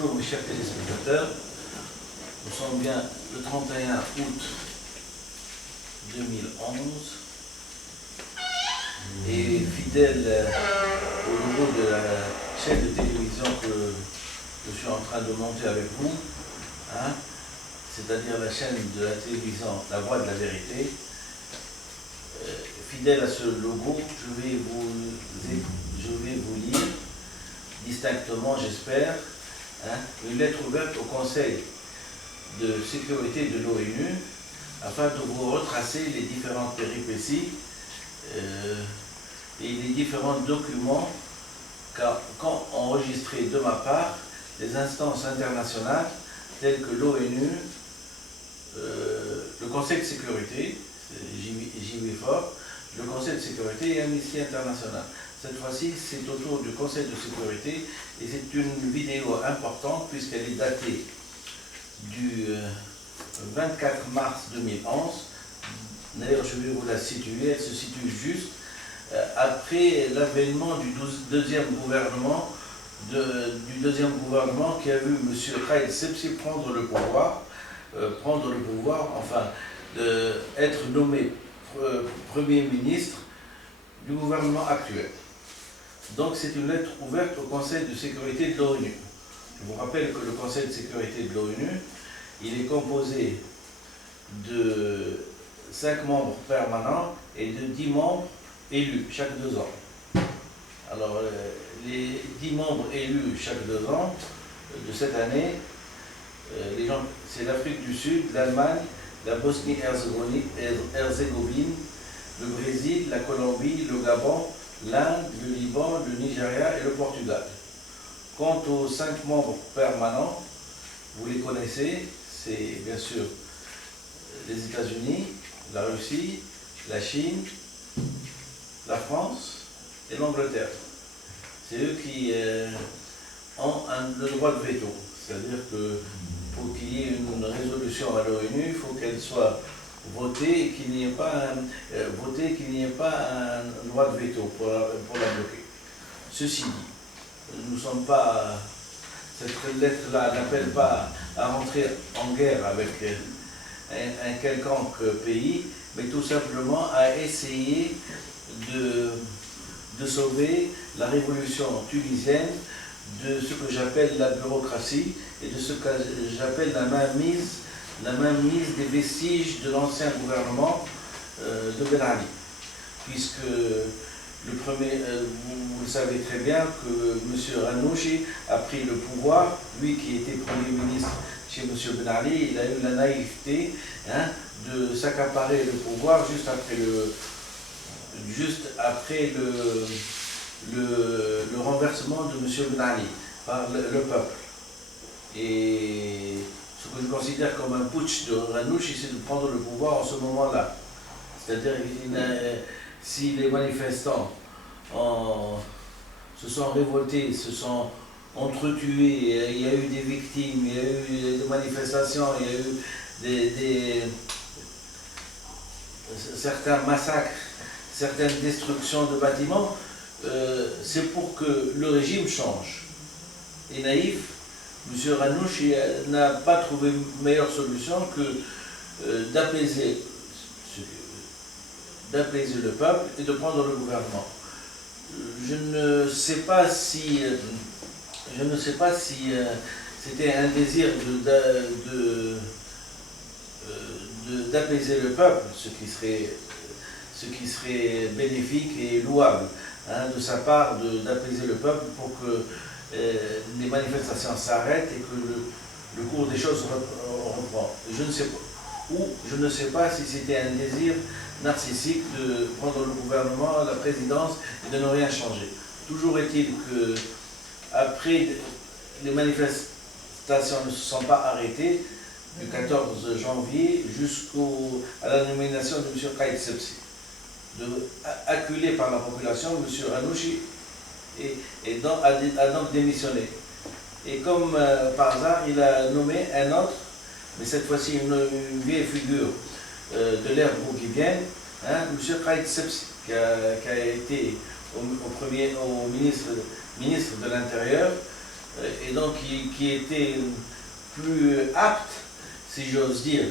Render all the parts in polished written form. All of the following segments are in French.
Bonjour mes chers téléspectateurs, nous sommes bien le 31 août 2011 et fidèle au logo de la chaîne de télévision que je suis en train de monter avec vous, c'est-à-dire la chaîne de la télévision La Voix de la Vérité. Fidèle à ce logo, je vais vous lire distinctement, j'espère, une lettre ouverte au Conseil de sécurité de l'ONU afin de vous retracer les différentes péripéties et les différents documents qu'ont enregistrés de ma part les instances internationales telles que l'ONU, le Conseil de sécurité, j'y vais fort, le Conseil de sécurité et Amnesty International. Cette fois-ci, c'est autour du Conseil de sécurité et c'est une vidéo importante puisqu'elle est datée du 24 mars 2011. D'ailleurs, je vais vous la situer. Elle se situe juste après l'avènement du deuxième gouvernement qui a vu M. Khaïd Sebsi prendre le pouvoir, être nommé Premier ministre du gouvernement actuel. Donc c'est une lettre ouverte au Conseil de sécurité de l'ONU. Je vous rappelle que le Conseil de sécurité de l'ONU, il est composé de 5 membres permanents et de 10 membres élus chaque 2 ans. Alors les 10 membres élus chaque 2 ans de cette année, c'est l'Afrique du Sud, l'Allemagne, la Bosnie-Herzégovine, le Brésil, la Colombie, le Gabon, l'Inde, le Liban, le Nigeria et le Portugal. Quant aux 5 membres permanents, vous les connaissez, c'est bien sûr les États-Unis, la Russie, la Chine, la France et l'Angleterre. C'est eux qui ont le droit de veto, c'est-à-dire que pour qu'il y ait une résolution à l'ONU, il faut qu'elle soit votée et qu'il n'y ait pas un droit de veto pour la bloquer. Ceci dit, nous ne sommes pas, cette lettre-là n'appelle pas à rentrer en guerre avec un quelconque pays, mais tout simplement à essayer de sauver la révolution tunisienne de ce que j'appelle la bureaucratie et de ce que j'appelle la mainmise des vestiges de l'ancien gouvernement de Ben Ali. Puisque vous le savez très bien que M. Ranouchi a pris le pouvoir, lui qui était Premier ministre chez M. Ben Ali, il a eu la naïveté de s'accaparer le pouvoir juste après le renversement de M. Ben Ali par le peuple. Et ce que je considère comme un putsch de Ranouchi, c'est de prendre le pouvoir en ce moment-là. C'est-à-dire si les manifestants se sont révoltés, se sont entretués, il y a eu des victimes, il y a eu des manifestations, il y a eu certains massacres, certaines destructions de bâtiments, c'est pour que le régime change. Et naïf, M. Ranouchi n'a pas trouvé meilleure solution que d'apaiser le peuple et de prendre le gouvernement. Je ne sais pas si c'était un désir d'apaiser le peuple, ce qui serait bénéfique et louable de sa part d'apaiser le peuple pour que les manifestations s'arrêtent et que le cours des choses reprend. Je ne sais pas si c'était un désir narcissique de prendre le gouvernement, la présidence et de ne rien changer. Toujours est-il que après les manifestations ne se sont pas arrêtées du 14 janvier jusqu'à la nomination de M. Khaïd Sebsi. Acculé par la population, M. Ranouchi a donc démissionné. Et comme par hasard, il a nommé un autre, mais cette fois-ci une vieille figure de l'ère bourguibienne, M. Khaïd Sebsi, qui a été au ministre de l'Intérieur et donc qui était plus apte, si j'ose dire,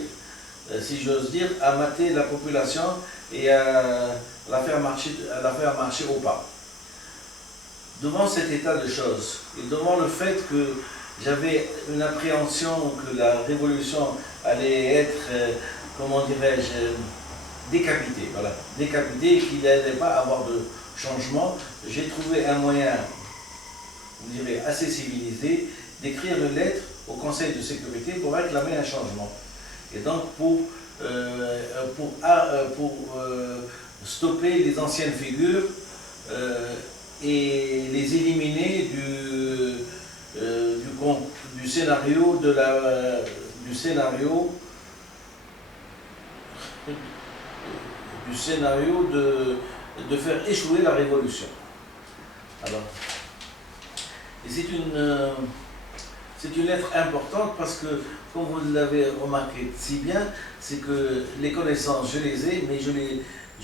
à mater la population et à la faire marcher au pas. Devant cet état de choses et devant le fait que j'avais une appréhension que la révolution allait être, comment dirais-je, décapitée, voilà, décapitée et qu'il n'allait pas avoir de changement, j'ai trouvé un moyen, vous direz, assez civilisé d'écrire une lettre au Conseil de sécurité pour réclamer un changement. Et donc pour stopper les anciennes figures et les éliminer du scénario de faire échouer la révolution. Alors, et c'est une lettre importante parce que, comme vous l'avez remarqué si bien, c'est que les connaissances, je les ai, mais je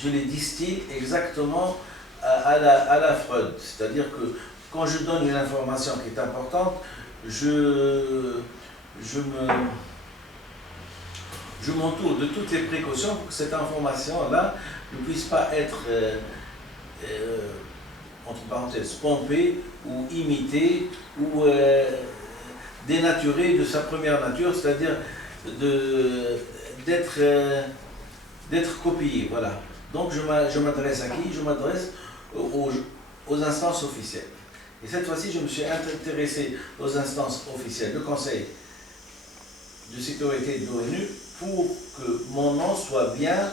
les distille exactement à la Freud. C'est-à-dire que quand je donne une information qui est importante, je m'entoure de toutes les précautions pour que cette information-là ne puisse pas être, entre parenthèses, pompée ou imitée ou dénaturée de sa première nature, c'est-à-dire d'être copiée. Voilà. Donc je m'adresse à qui? Je m'adresse aux instances officielles. Et cette fois-ci, je me suis intéressé aux instances officielles, le Conseil de sécurité de l'ONU, pour que mon nom soit bien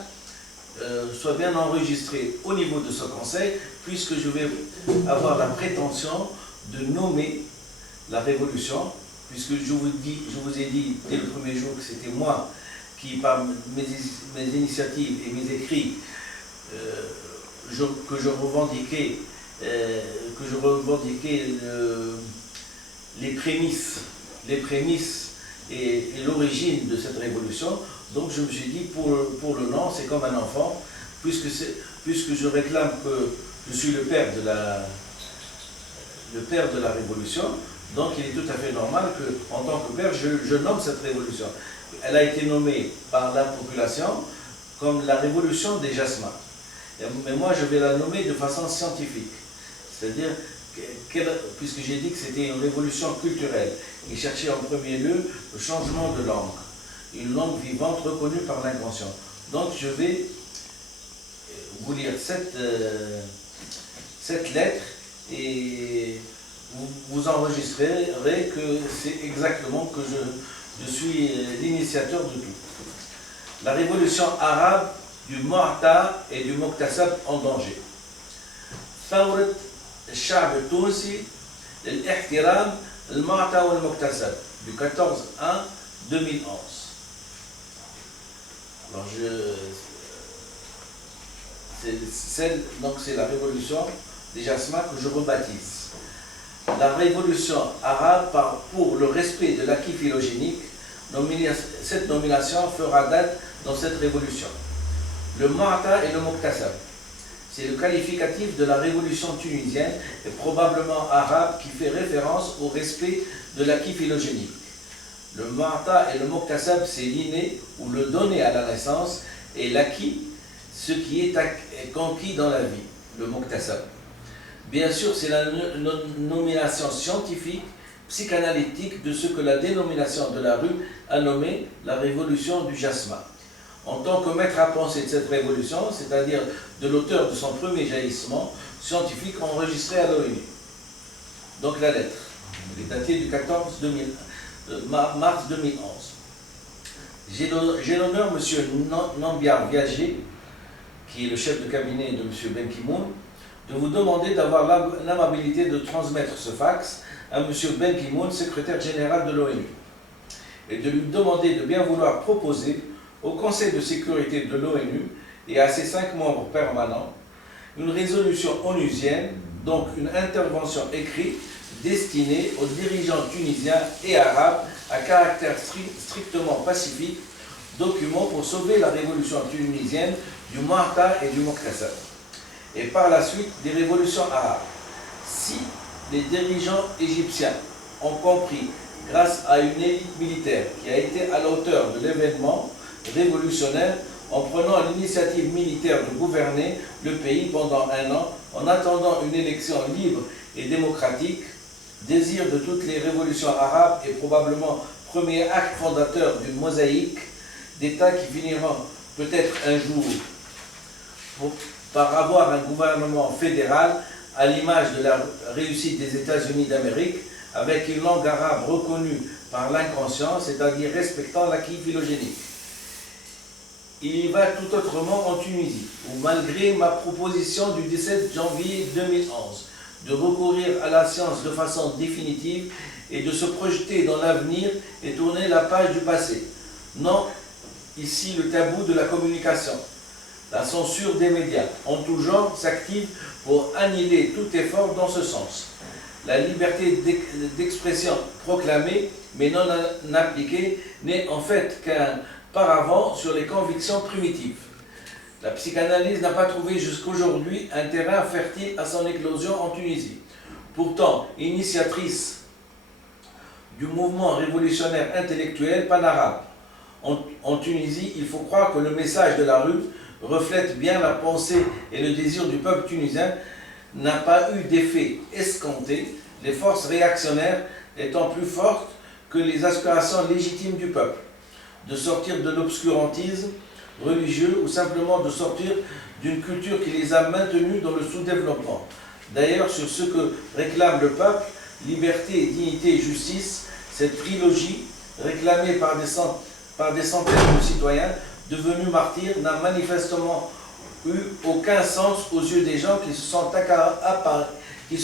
enregistré au niveau de ce conseil, puisque je vais avoir la prétention de nommer la révolution, puisque je vous ai dit dès le premier jour que c'était moi qui, par mes initiatives et mes écrits, que je revendiquais les prémices et l'origine de cette révolution. Donc je me suis dit, pour le nom, c'est comme un enfant, puisque je réclame que je suis le père de la révolution, donc il est tout à fait normal que, en tant que père, je nomme cette révolution. Elle a été nommée par la population comme la révolution des jasmins. Mais moi, je vais la nommer de façon scientifique. C'est-à-dire, puisque j'ai dit que c'était une révolution culturelle, il cherchait en premier lieu le changement de langue. Une langue vivante reconnue par l'inconscient. Donc je vais vous lire cette lettre et vous enregistrerez que c'est exactement que je suis l'initiateur de tout. La révolution arabe du Mu'ta et du Muqtasab en danger. ثورة الشعب التونسي للاحترام المعطى والمكتسب du 14/1/2011. Alors c'est la révolution des jasmins que je rebaptise. La révolution arabe pour le respect de l'acquis phylogénique, cette nomination fera date dans cette révolution. Le Mu'ta et le Muqtasab, c'est le qualificatif de la révolution tunisienne et probablement arabe qui fait référence au respect de l'acquis phylogénique. Le Mu'ta et le Muqtasab, c'est l'inné ou le donné à la naissance, et l'acquis, ce qui est conquis dans la vie, le Muqtasab. Bien sûr, c'est la nomination scientifique, psychanalytique de ce que la dénomination de la rue a nommé la révolution du jasmin. En tant que maître à penser de cette révolution, c'est-à-dire de l'auteur de son premier jaillissement scientifique enregistré à l'ONU. Donc la lettre, elle est datée du 14 mars 2011. J'ai l'honneur, M. Nambiar Viagé, qui est le chef de cabinet de M. Ben Ki-moon, de vous demander d'avoir l'amabilité de transmettre ce fax à M. Ben Ki-moon, secrétaire général de l'ONU, et de lui demander de bien vouloir proposer au Conseil de sécurité de l'ONU et à ses 5 membres permanents une résolution onusienne, donc une intervention écrite destinée aux dirigeants tunisiens et arabes à caractère strictement pacifique, document pour sauver la révolution tunisienne du Mu'ta et du Muqtasab, et par la suite des révolutions arabes. Si les dirigeants égyptiens ont compris, grâce à une élite militaire qui a été à la hauteur de l'événement révolutionnaire, en prenant l'initiative militaire de gouverner le pays pendant 1 an, en attendant une élection libre et démocratique, désir de toutes les révolutions arabes et probablement premier acte fondateur d'une mosaïque d'États qui finiront peut-être un jour par avoir un gouvernement fédéral à l'image de la réussite des États-Unis d'Amérique, avec une langue arabe reconnue par l'inconscient, c'est-à-dire respectant l'acquis phylogénique. Il y va tout autrement en Tunisie, où malgré ma proposition du 17 janvier 2011 de recourir à la science de façon définitive et de se projeter dans l'avenir et tourner la page du passé. Non, ici le tabou de la communication, la censure des médias, en tout genre, s'active pour annihiler tout effort dans ce sens. La liberté d'expression proclamée, mais non appliquée, n'est en fait qu'un paravent sur les convictions primitives. La psychanalyse n'a pas trouvé jusqu'aujourd'hui un terrain fertile à son éclosion en Tunisie. Pourtant, initiatrice du mouvement révolutionnaire intellectuel pan-arabe. En Tunisie, il faut croire que le message de la rue reflète bien la pensée et le désir du peuple tunisien, n'a pas eu d'effet escompté, les forces réactionnaires étant plus fortes que les aspirations légitimes du peuple, de sortir de l'obscurantisme religieux ou simplement de sortir d'une culture qui les a maintenus dans le sous-développement. D'ailleurs, sur ce que réclame le peuple, liberté, dignité et justice, cette trilogie, réclamée par des centaines de citoyens devenus martyrs, n'a manifestement eu aucun sens aux yeux des gens qui se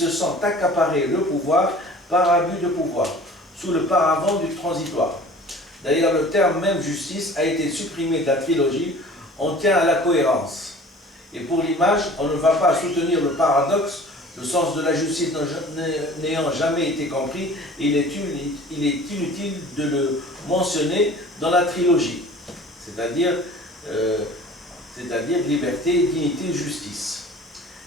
sont accaparés le pouvoir par abus de pouvoir, sous le paravent du transitoire. D'ailleurs, le terme même justice a été supprimé de la trilogie, on tient à la cohérence. Et pour l'image, on ne va pas soutenir le paradoxe, le sens de la justice n'ayant jamais été compris, il est inutile de le mentionner dans la trilogie, c'est-à-dire liberté, dignité, justice.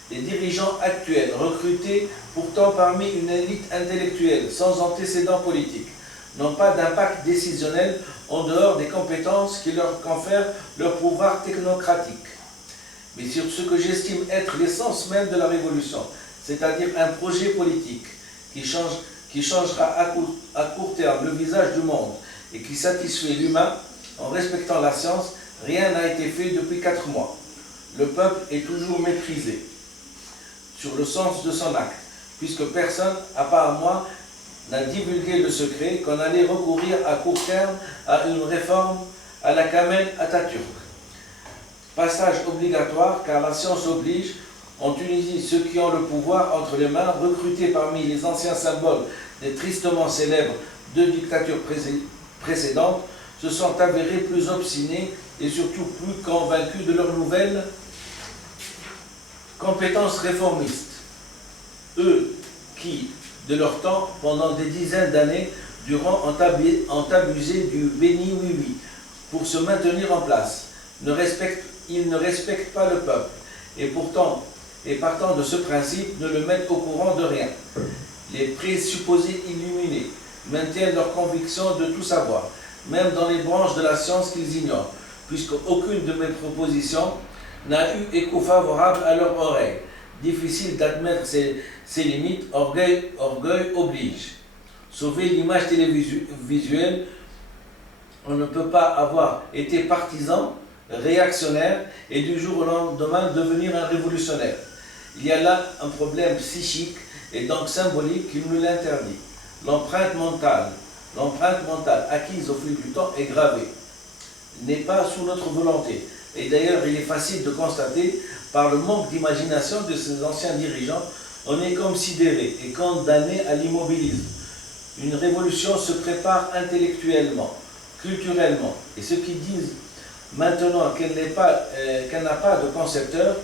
Les dirigeants actuels, recrutés pourtant parmi une élite intellectuelle sans antécédents politiques, n'ont pas d'impact décisionnel en dehors des compétences qui leur confèrent leur pouvoir technocratique. Mais sur ce que j'estime être l'essence même de la révolution, c'est-à-dire un projet politique qui changera à court terme le visage du monde et qui satisfait l'humain en respectant la science, rien n'a été fait depuis 4 mois. Le peuple est toujours méprisé sur le sens de son acte, puisque personne, à part moi, n'a divulgué le secret qu'on allait recourir à court terme à une réforme à la Kamel Atatürk. Passage obligatoire, car la science oblige. En Tunisie, ceux qui ont le pouvoir entre les mains, recrutés parmi les anciens symboles des tristement célèbres 2 dictatures précédentes, se sont avérés plus obstinés et surtout plus convaincus de leur nouvelle compétence réformiste. Eux qui, de leur temps, pendant des dizaines d'années, durant ont abusé du béni oui-oui pour se maintenir en place. Ils ne respectent pas le peuple et partant de ce principe, ne le mettent au courant de rien. Les présupposés illuminés maintiennent leur conviction de tout savoir, même dans les branches de la science qu'ils ignorent, puisque aucune de mes propositions n'a eu écho favorable à leur oreille. Difficile d'admettre ces limites, orgueil oblige. Sauver l'image télévisuelle, on ne peut pas avoir été partisan, réactionnaire et du jour au lendemain devenir un révolutionnaire. Il y a là un problème psychique et donc symbolique qui nous l'interdit. L'empreinte mentale acquise au fil du temps est gravée, n'est pas sous notre volonté. Et d'ailleurs, il est facile de constater, par le manque d'imagination de ces anciens dirigeants, on est comme sidéré et condamné à l'immobilisme. Une révolution se prépare intellectuellement, culturellement, et ceux qui disent maintenant qu'elle n'a pas de concepteur,